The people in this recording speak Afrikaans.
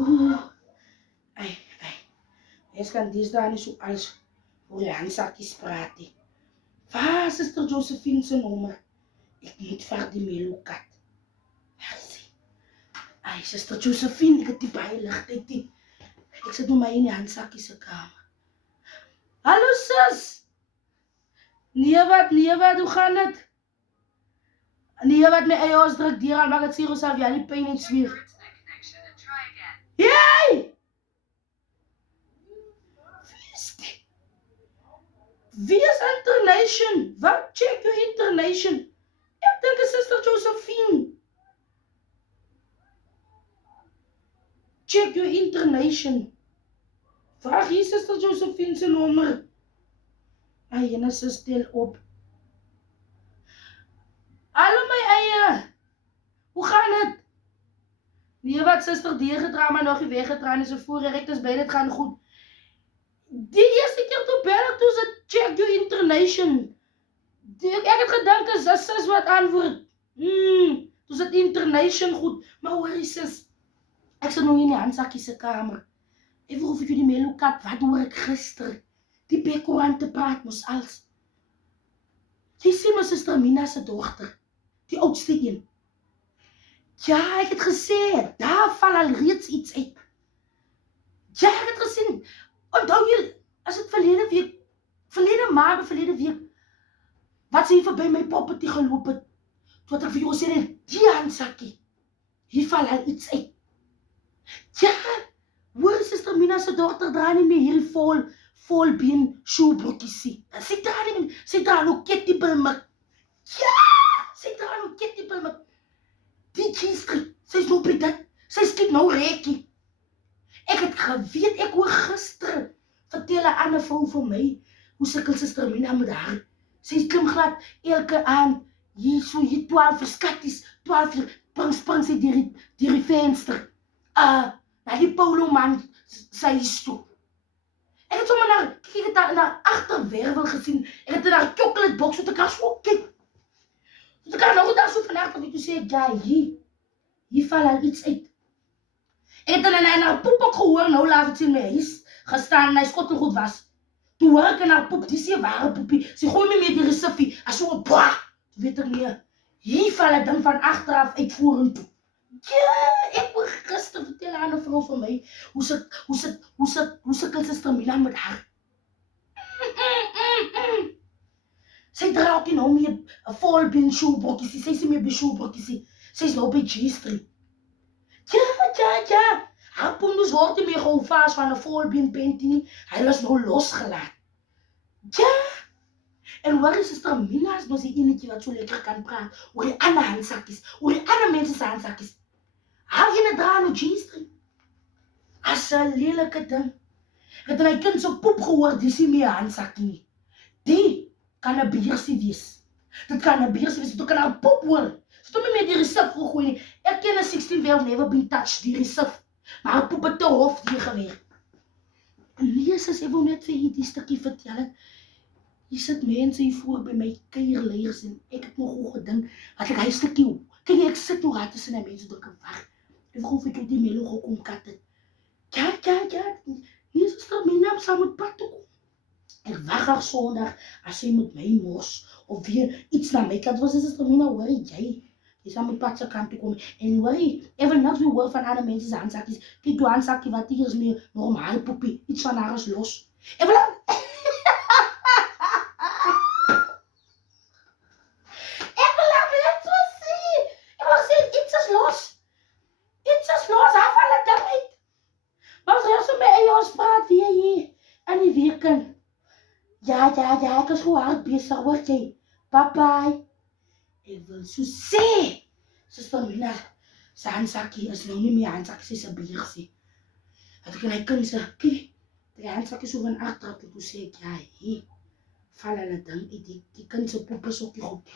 Oeh. Ai. Eens kan deesdae nie so alles oor die handsakkies praat nie. Waar Suster Josephine se nommer? Ek moet vir die Melokat. Ai, Suster Josephine, ek het die baie ligtheid nie. Ek sit nou my in die handsakkie se kamer. Hallo sis! Nee wat, hoe gaan dit? Nee wat, my eie ons druk deur aan, maak het Cyrus af, jy die pijn en sweer. Jy! Wie is Internation? Wat? Check your Internation. Ek dink is Suster Josephine. Check your Internation. Waar hier Suster Josephine se nommer? Ai, en sy stel op. Hallo my eie. Hoe gaan dit? Nee wat, Suster deurgedra, maar nog nie weggedra en so voorreg is by dit gaan goed. Die eerste keer toe bel ek toe se check your Internation. Ek het gedink is sis wat antwoord. Toe sit Internation goed, maar hoor sis. Ek sit nou in die handsakkie se kamer. Ek vroeg vir die Melokat, wat hoor ek gister? Die Bekkorante praat mos als. Jy sien my Suster Mina se dogter, die oudste een. Ja, ek het gesê, daar val al reeds iets uit. Ja, ek het gesien, onthou jy, as het verlede maand, verlede week, wat sy verby my poppetjie geloop het, toe het ek vir jou sê, die handsakkie, hier val al iets uit. Ja, hoor Suster Mina se dogter dra nie meer hierdie volbeen shoebroekies nie. Sy dra nie meer, sy dra nou kettybelmik. Ja, sy dra nou kettybelmik. Die kiesdrie, sy is nou by dit, sy skiet nou rekkie. Ek het geweet, ek hoor gister, vertel 'n ander vrou vir my, hoe sukkel Suster Mina met haar. Sy klim glad elke aand, hier 12 skatties, 12 uur, spring sy deur die venster. Na die polo man, sy is toe. Ek het sommer na agterwervel gesien, ek het in haar chocolate box, so te kan so kyk. So te kan nou daar so vannacht, en toe sê ek, ja, hier val al iets uit. Ek het in haar poep ook gehoor, nou laat het sy in my huis gestaan, en hy skot en goed was. Toe hoor ek in haar poep, die sê ware poepie, sy gooi my met die resifie, as so, toe weet ek nie, hier val het ding van achteraf uitvoerend toe. Ja, ek hoor gister vertel aan 'n vrou van my, hoe sukkel Suster Mina met haar. Sy dra ook nie nou meer 'n volbeen shoebroekies, sy is nie meer by shoebroekies, sy is nou by G-Street. Ja, haar poendus word nie meer gehou vast van 'n volbeen panty nie, hy was nou losgelaat. Ja, en hoor jy Suster Mina is mos die enetjie wat so lekker kan praat, oor die ander handsakkies, oor die ander mense se handsakkies. Haar ene dra nou G-Street. As 'n lelike ding. Ek het my kind so poep gehoor, die sien meer handsakkie nie. Die kan 'n beersie wees. Dit kan 'n beersie wees, dit kan haar poep hoor. Sy het hom nie meer die resif gegooi nie. Ek ken 'n 16 wel never been touched, die resif. Maar haar poep het te hof die geweer. En nee, sis, ek wil net vir hier die stukkie vertel het. Hier sit mense hier voor by my kuierleiers en ek het nog goed gedink, wat ek hy stukkie, kyk ek sit toe raad tussen die mense druk en weg. Ek vroeg ek die Melo gekom kat het. Ja, nie Suster Mina sal met pad toe kom. Ek wag haar Sondag, as sy met my mors, of weer iets na my kant was, Suster Mina, hoor jy sal met pad se kant toe kom, en hoor jy, ek wil niks meer hoor van ander mense se handsakkies, kyk die handsakkie wat hier is meer, normaal poepie, iets van haar is los. Ek wil Ja, ek is so hard besig, hoor jy, papai. Ek wil so sê, Suster Mina, sy handsakkie is nou nie meer handsakkie, sy is 'n beersie. Dat ek in hy kind sê, kyk, die handsakkie so van agter, toe sê ek, ja, hier, val hulle ding, die kind se poep is ook nie goed.